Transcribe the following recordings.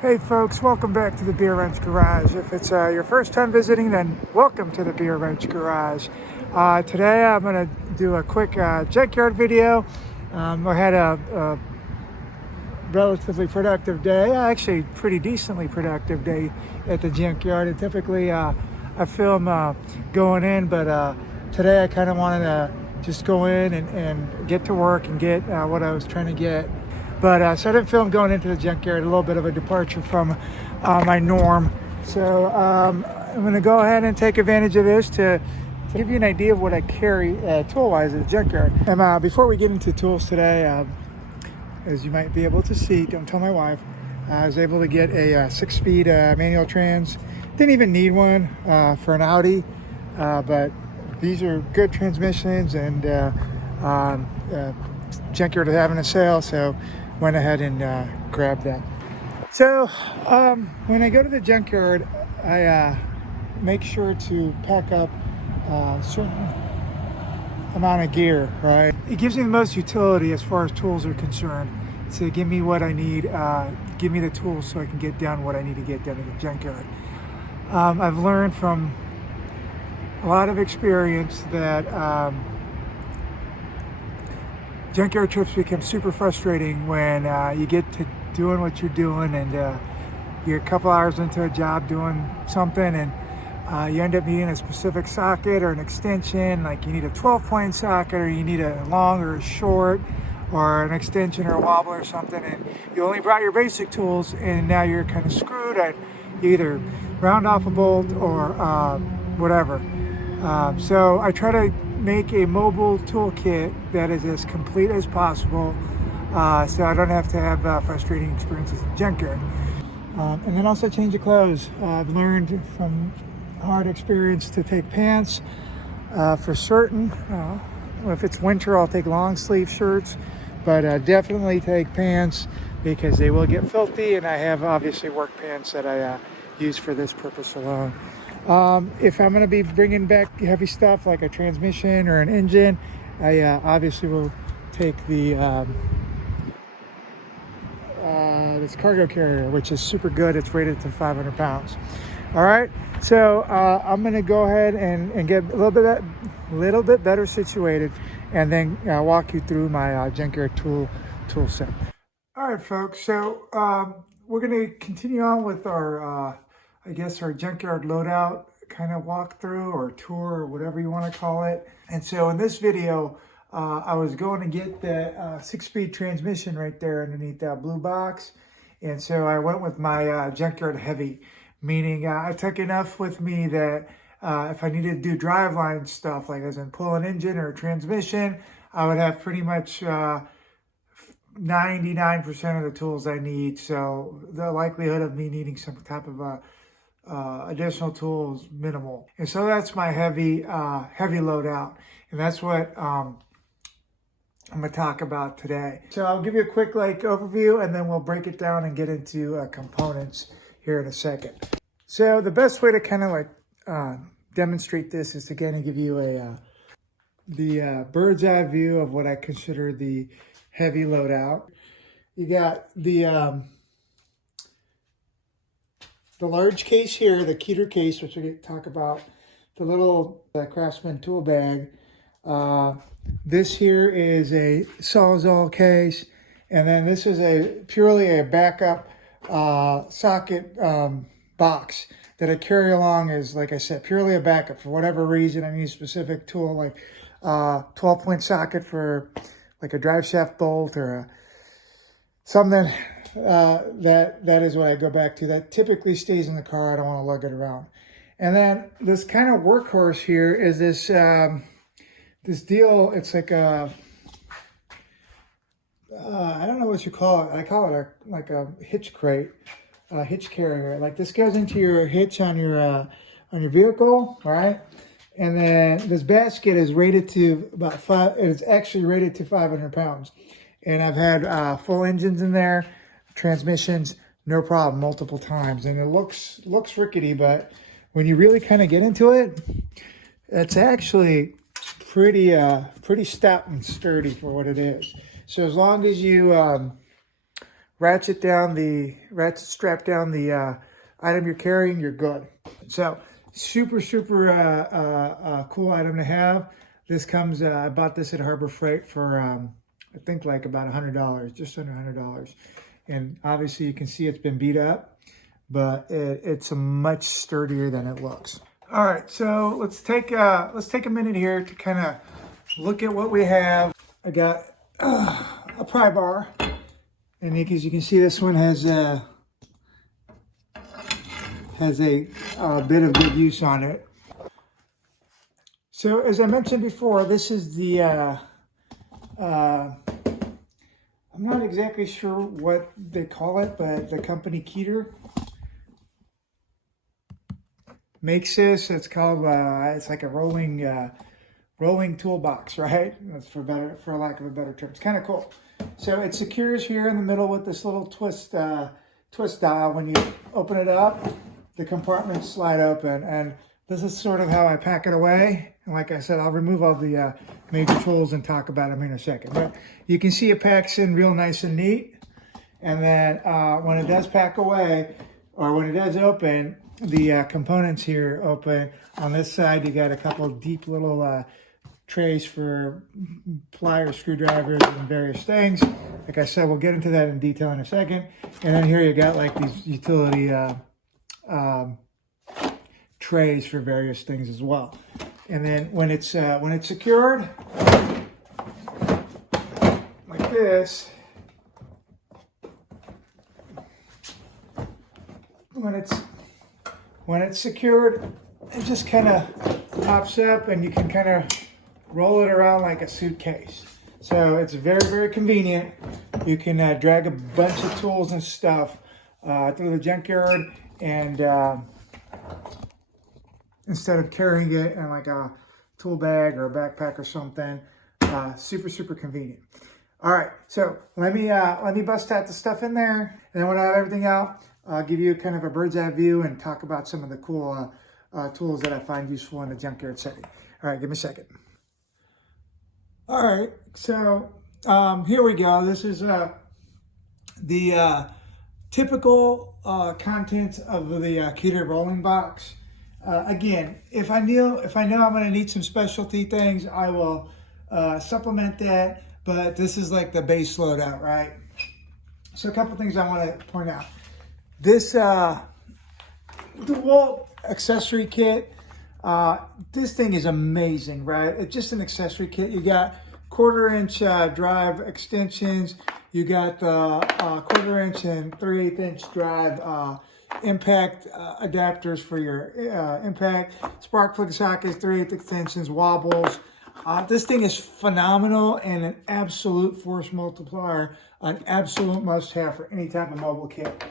Hey folks, welcome back to the Beer Wrench Garage. If it's your first time visiting, then welcome to the Beer Wrench Garage. Today I'm going to do a quick junkyard video. I had a relatively productive day, actually pretty decently productive day at the junkyard. And typically I film going in, but today I kind of wanted to just go in and get to work and get what I was trying to get. But so I didn't film going into the junkyard, a little bit of a departure from my norm. So I'm going to go ahead and take advantage of this to give you an idea of what I carry tool-wise at the junkyard. And before we get into tools today, as you might be able to see, don't tell my wife, I was able to get a 6-speed manual trans. Didn't even need one for an Audi, but these are good transmissions, and junkyard is having a sale, so went ahead and grabbed that. So when I go to the junkyard, I make sure to pack up a certain amount of gear, right? It gives me the most utility as far as tools are concerned. So give me what I need, give me the tools so I can get down what I need to get done in the junkyard. I've learned from a lot of experience that junkyard trips become super frustrating when you get to doing what you're doing, and you're a couple hours into a job doing something, and you end up needing a specific socket or an extension. Like you need a 12-point socket, or you need a long or a short, or an extension or a wobble or something, and you only brought your basic tools, and now you're kind of screwed. And you either round off a bolt or whatever. So I try to make a mobile toolkit that is as complete as possible, so I don't have to have frustrating experiences in the junkyard. And then also change of clothes. I've learned from hard experience to take pants for certain. If it's winter, I'll take long sleeve shirts, but definitely take pants because they will get filthy, and I have obviously work pants that I use for this purpose alone. If I'm going to be bringing back heavy stuff like a transmission or an engine, I obviously will take the this cargo carrier, which is super good. It's rated to 500 pounds. All right, so I'm going to go ahead and get a little bit better situated, and then walk you through my junkyard tool set. All right, folks. So we're going to continue on with our I guess our junkyard loadout kind of walkthrough or tour or whatever you want to call it. And so in this video, I was going to get the 6-speed transmission right there underneath that blue box. And so I went with my junkyard heavy, meaning I took enough with me that if I needed to do driveline stuff, like as in pull an engine or a transmission, I would have pretty much 99% of the tools I need. So the likelihood of me needing some type of additional tools minimal. And so that's my heavy loadout, and that's what I'm gonna talk about today. So I'll give you a quick overview, and then we'll break it down and get into components here in a second. So the best way to kind of demonstrate this is to kind of give you the bird's eye view of what I consider the heavy loadout. You got the large case here, the Keeter case, which we'll talk about, the little Craftsman tool bag. This here is a Sawzall case, and then this is purely a backup socket box that I carry along as, like I said, purely a backup. For whatever reason, I need a specific tool, like 12-point socket for like a drive shaft bolt or something. That is what I go back to. That typically stays in the car. I don't want to lug it around. And then this kind of workhorse here is this this deal. It's like a I don't know what you call it. I call it like a hitch crate, hitch carrier. Like this goes into your hitch on your vehicle, right? And then this basket is rated to about it's actually rated to 500 pounds. And I've had full engines in there, transmissions, no problem, multiple times. And it looks rickety, but when you really kind of get into it, it's actually pretty stout and sturdy for what it is. So as long as you ratchet strap down the item you're carrying, you're good. So super cool item to have. This comes, I bought this at Harbor Freight for I think like about $100, just under $100. And obviously you can see it's been beat up, but it's a much sturdier than it looks. All right, so let's take a minute here to kind of look at what we have. I got a pry bar, and as you can see, this one has a bit of good use on it. So as I mentioned before, this is the I'm not exactly sure what they call it, but the company Keeter makes this. It's called it's like a rolling toolbox, right? That's for lack of a better term. It's kind of cool. So it secures here in the middle with this little twist dial. When you open it up, the compartments slide open, and this is sort of how I pack it away. And like I said, I'll remove all the major tools and talk about them in a second. But you can see it packs in real nice and neat. And then when it does pack away, or when it does open, the components here open. On this side, you got a couple deep little trays for pliers, screwdrivers, and various things. Like I said, we'll get into that in detail in a second. And then here you got like these utility trays for various things as well. And then when it's secured like this, when it's secured, it just kind of pops up, and you can kind of roll it around like a suitcase. So it's very convenient. You can drag a bunch of tools and stuff through the junkyard, and instead of carrying it in like a tool bag or a backpack or something, super convenient. All right, so let me bust out the stuff in there, and then when I have everything out, I'll give you kind of a bird's eye view and talk about some of the cool tools that I find useful in the junkyard setting. All right, give me a second. All right, so here we go. This is the typical contents of the Keeter rolling box. Again, if I know I'm going to need some specialty things, I will supplement that. But this is like the base loadout, right? So a couple things I want to point out. This the wall accessory kit. This thing is amazing, right? It's just an accessory kit. You got 1/4-inch drive extensions. You got the 1/4-inch and 3/8-inch drive impact adapters for your impact, spark plug sockets, 3/8 extensions, wobbles. This thing is phenomenal and an absolute force multiplier, an absolute must-have for any type of mobile kit.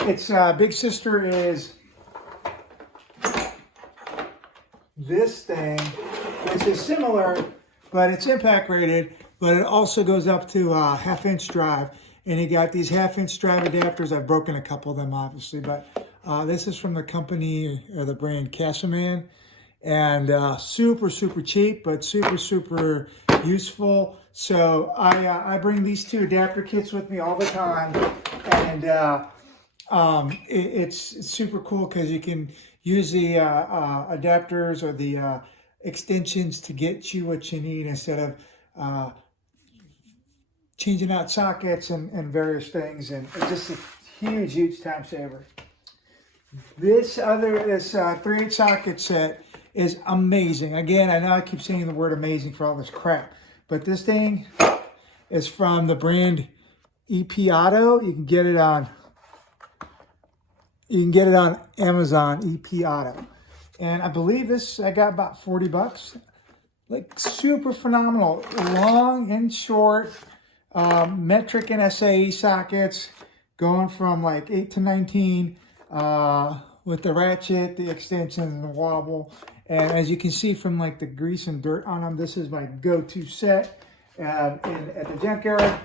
Its big sister is this thing, which is similar, but it's impact rated, but it also goes up to 1/2-inch drive. And you got these 1/2-inch drive adapters. I've broken a couple of them, obviously, but this is from the company or the brand Casaman, and super cheap, but super useful. So I bring these two adapter kits with me all the time, and it's super cool because you can use the adapters or the extensions to get you what you need instead of changing out sockets and various things, and it's just a huge time saver. This 3/8 socket set is amazing. Again, I know I keep saying the word amazing for all this crap, but this thing is from the brand EP Auto. You can get it on Amazon, EP Auto. And I believe I got about $40. Like super phenomenal, long and short, metric and SAE sockets, going from like 8 to 19 with the ratchet, the extension, and the wobble. And as you can see from like the grease and dirt on them, this is my go-to set at the junkyard.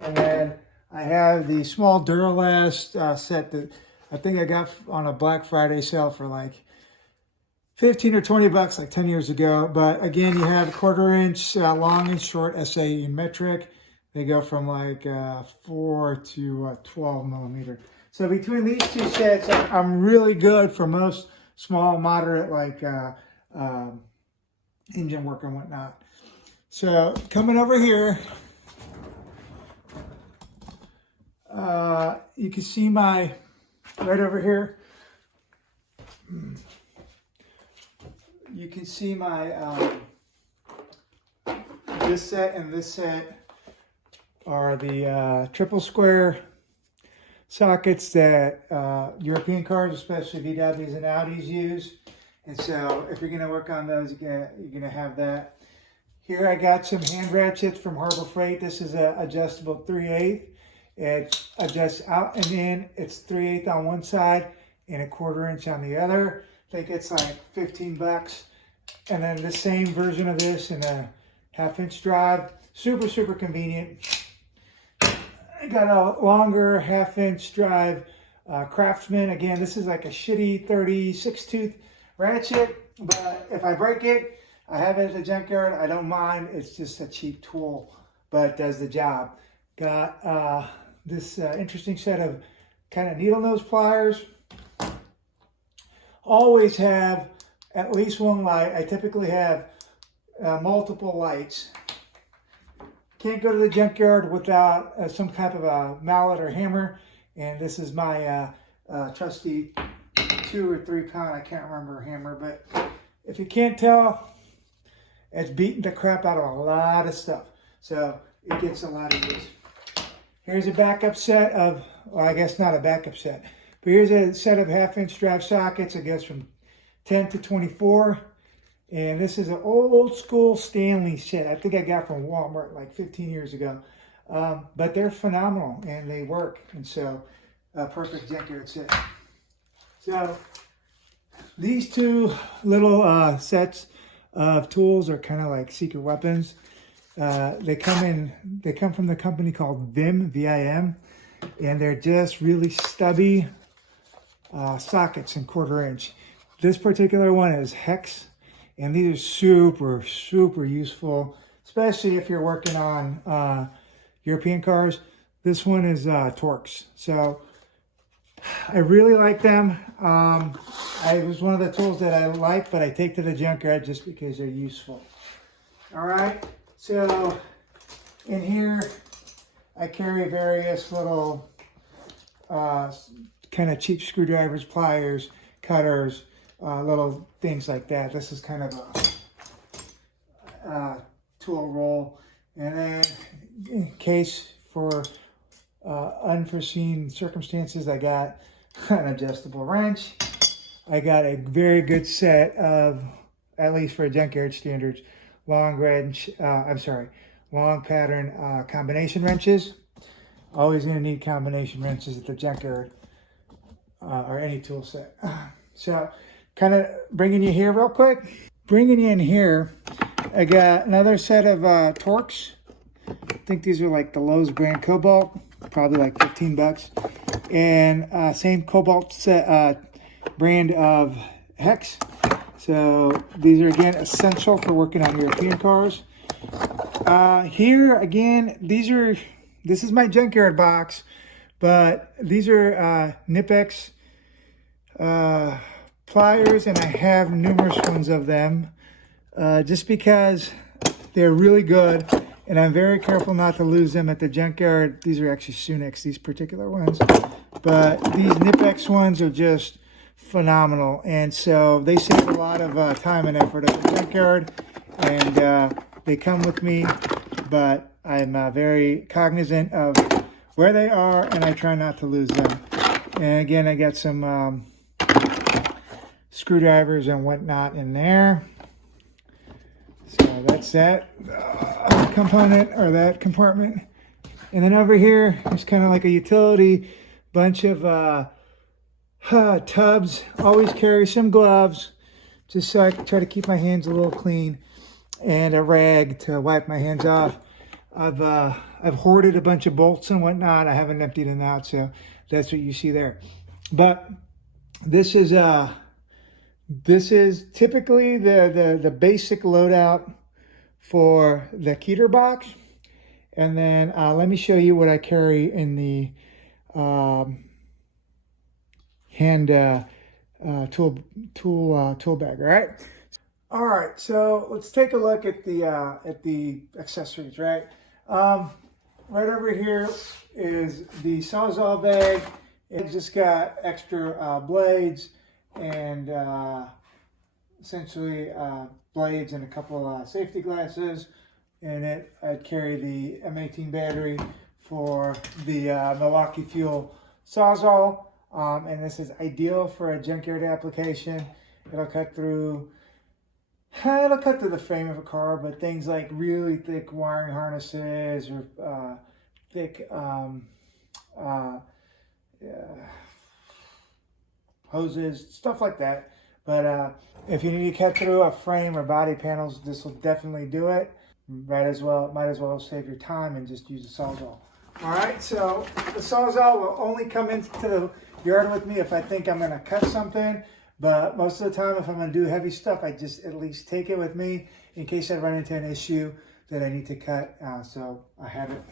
And then I have the small Duralast set that I think I got on a Black Friday sale for like 15 or 20 bucks like 10 years ago. But again, you have 1/4-inch long and short SAE and metric. They go from like 4 to 12 millimeter. So between these two sets, I'm really good for most small, moderate, like engine work and whatnot. So coming over here, you can see my, right over here, you can see my, this set and this set are the triple square sockets that European cars, especially VWs and Audis, use. And so if you're going to work on those, you're going to have that. Here I got some hand ratchets from Harbor Freight. This is a adjustable 3/8. It adjusts out and in. It's 3/8 on one side and 1/4 inch on the other. I think it's like 15 bucks. And then the same version of this in a 1/2 inch drive. Super, super convenient. I got a longer 1/2 inch drive Craftsman. Again, this is like a shitty 36 tooth ratchet, but if I break it, I have it at the junkyard. I don't mind. It's just a cheap tool, but it does the job. Got this interesting set of kind of needle nose pliers. Always have at least one light. I typically have multiple lights. Can't go to the junkyard without some type of a mallet or hammer. And this is my trusty 2 or 3 pound, I can't remember, hammer. But if you can't tell, it's beating the crap out of a lot of stuff. So it gets a lot of use. Here's a backup set of, well, I guess not a backup set, but here's a set of 1/2 inch drive sockets. It goes from 10 to 24. And this is an old school Stanley set. I think I got from Walmart like 15 years ago. But they're phenomenal and they work. And so, perfect junkyard set. So, these two little sets of tools are kind of like secret weapons. They come from the company called Vim, V-I-M. And they're just really stubby sockets in 1/4 inch. This particular one is hex. And these are super, super useful, especially if you're working on European cars. This one is Torx. So I really like them. It was one of the tools that I like, but I take to the junkyard just because they're useful. All right. So in here, I carry various little kind of cheap screwdrivers, pliers, cutters, little things like that. This is kind of a tool roll. And then in case for unforeseen circumstances, I got an adjustable wrench. I got a very good set of, at least for junkyard standards, long pattern combination wrenches. Always gonna need combination wrenches at the junkyard or any tool set. So kind of bringing you here real quick. Bringing you in here, I got another set of Torx. I think these are like the Lowe's brand Cobalt, probably like 15 bucks. And same Cobalt set, brand of hex. So these are again essential for working on European cars. Here again, this is my junkyard box, but these are Nipex pliers, and I have numerous ones of them just because they're really good, and I'm very careful not to lose them at the junkyard. These are actually Sunix, these particular ones, but these Nipex ones are just phenomenal, and so they save a lot of time and effort at the junkyard, and they come with me, but I'm very cognizant of where they are, and I try not to lose them. And again, I got some screwdrivers and whatnot in there. So that's that component, or that compartment. And then over here, it's kind of like a utility bunch of tubs. Always carry some gloves, just so I can try to keep my hands a little clean, and a rag to wipe my hands off. I've hoarded a bunch of bolts and whatnot. I haven't emptied them out, so that's what you see there. But this is typically the basic loadout for the Keter box. And then let me show you what I carry in the hand tool bag. All right. All right. So let's take a look at the accessories. Right. Right over here is the Sawzall bag. It just got extra blades and essentially blades and a couple safety glasses. In it, I'd carry the M18 battery for the Milwaukee Fuel Sawzall. And this is ideal for a junkyard application. It'll cut through the frame of a car, but things like really thick wiring harnesses or thick hoses, stuff like that. But if you need to cut through a frame or body panels, this will definitely do it. Might as well save your time and just use a Sawzall. All right, so the Sawzall will only come into the yard with me if I think I'm gonna cut something. But most of the time, if I'm gonna do heavy stuff, I just at least take it with me in case I run into an issue that I need to cut. So I have it.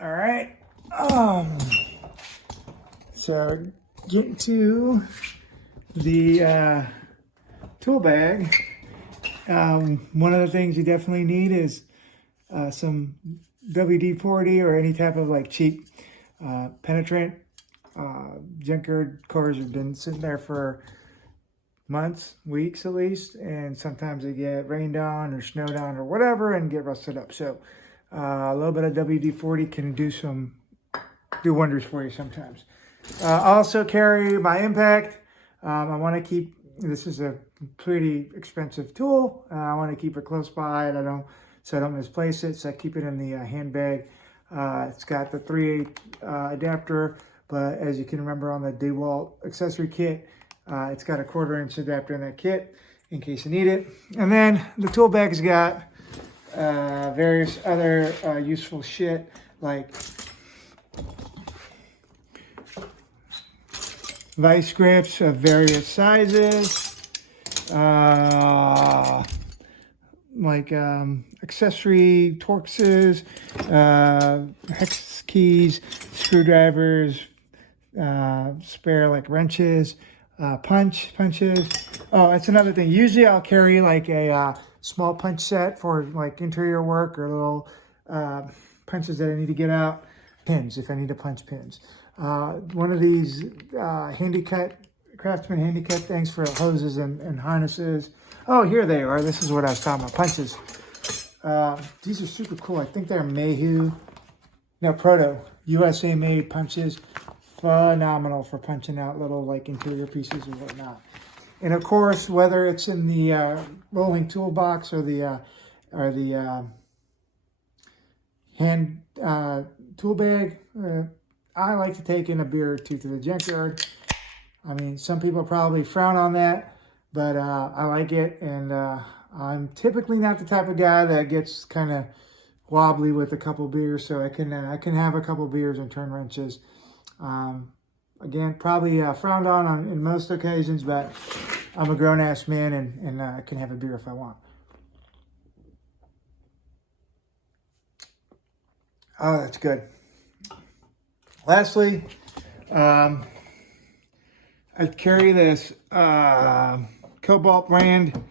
All right. So getting to the tool bag. One of the things you definitely need is some WD-40 or any type of like cheap penetrant. Junkyard cars have been sitting there for months, weeks at least, and sometimes they get rained on or snowed on or whatever and get rusted up. So a little bit of WD-40 can do wonders for you sometimes. I also carry my impact. I want to keep, this is a pretty expensive tool. I want to keep it close by so I don't misplace it. So I keep it in the handbag. It's got the 3/8 adapter, but as you can remember on the DeWalt accessory kit, it's got a 1/4-inch adapter in that kit in case you need it. And then the tool bag's got various other useful shit like vice grips of various sizes, like accessory Torxes, hex keys, screwdrivers, spare like wrenches, punches. Oh, that's another thing. Usually I'll carry like a small punch set for like interior work or little punches that I need to get out. Pins, if I need to punch pins. One of these Craftsman handy cut things for hoses and harnesses. Oh, here they are. This is what I was talking about, punches. These are super cool. I think they're Proto, USA made punches. Phenomenal for punching out little like interior pieces or whatnot. And of course, whether it's in the rolling toolbox or the hand tool bag, I like to take in a beer or two to the junkyard. I mean, some people probably frown on that, but I like it, and I'm typically not the type of guy that gets kind of wobbly with a couple beers, so I can have a couple beers and turn wrenches. Again, probably frowned on in most occasions, but I'm a grown-ass man, and I can have a beer if I want. Oh, that's good. Lastly, I carry this Cobalt brand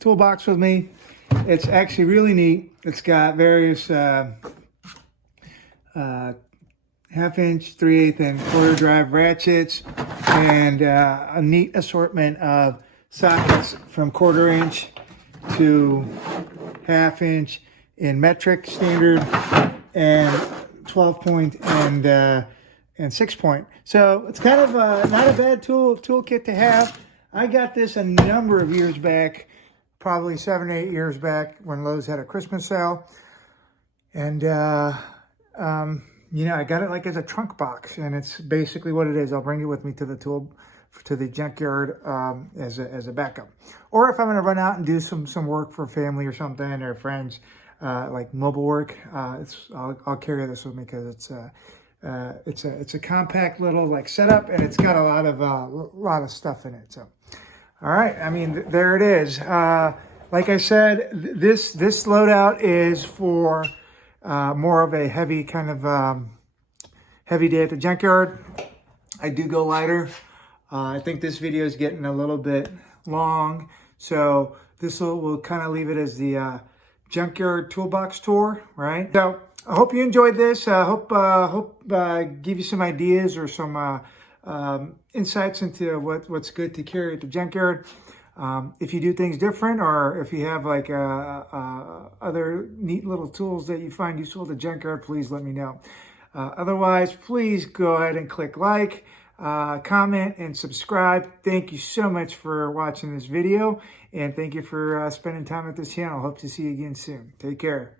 toolbox with me. It's actually really neat. It's got various 1/2-inch, 3/8, and 1/4 drive ratchets, and a neat assortment of sockets from 1/4-inch to 1/2-inch in metric standard and 12-point and 6-point. So it's kind of not a bad toolkit to have. I got this a number of years back, probably 7 or 8 years back when Lowe's had a Christmas sale. And, I got it like as a trunk box, and it's basically what it is. I'll bring it with me to the junkyard as a backup. Or if I'm going to run out and do some work for family or something or friends, like mobile work, I'll carry this with me because it's a compact little like setup, and it's got a lot of stuff in it. So, all right, I mean, there it is. Like Like I said, this loadout is for more of a heavy kind of heavy day at the junkyard. I do go lighter. I think this video is getting a little bit long, so this we'll kind of leave it as the junkyard toolbox tour, right? So I hope you enjoyed this. I hope give you some ideas or some insights into what's good to carry at the junkyard. If you do things different, or if you have like other neat little tools that you find useful at the junkyard, please let me know. Otherwise, please go ahead and click like, comment, and subscribe. Thank you so much for watching this video, and thank you for spending time at this channel. Hope to see you again soon. Take care.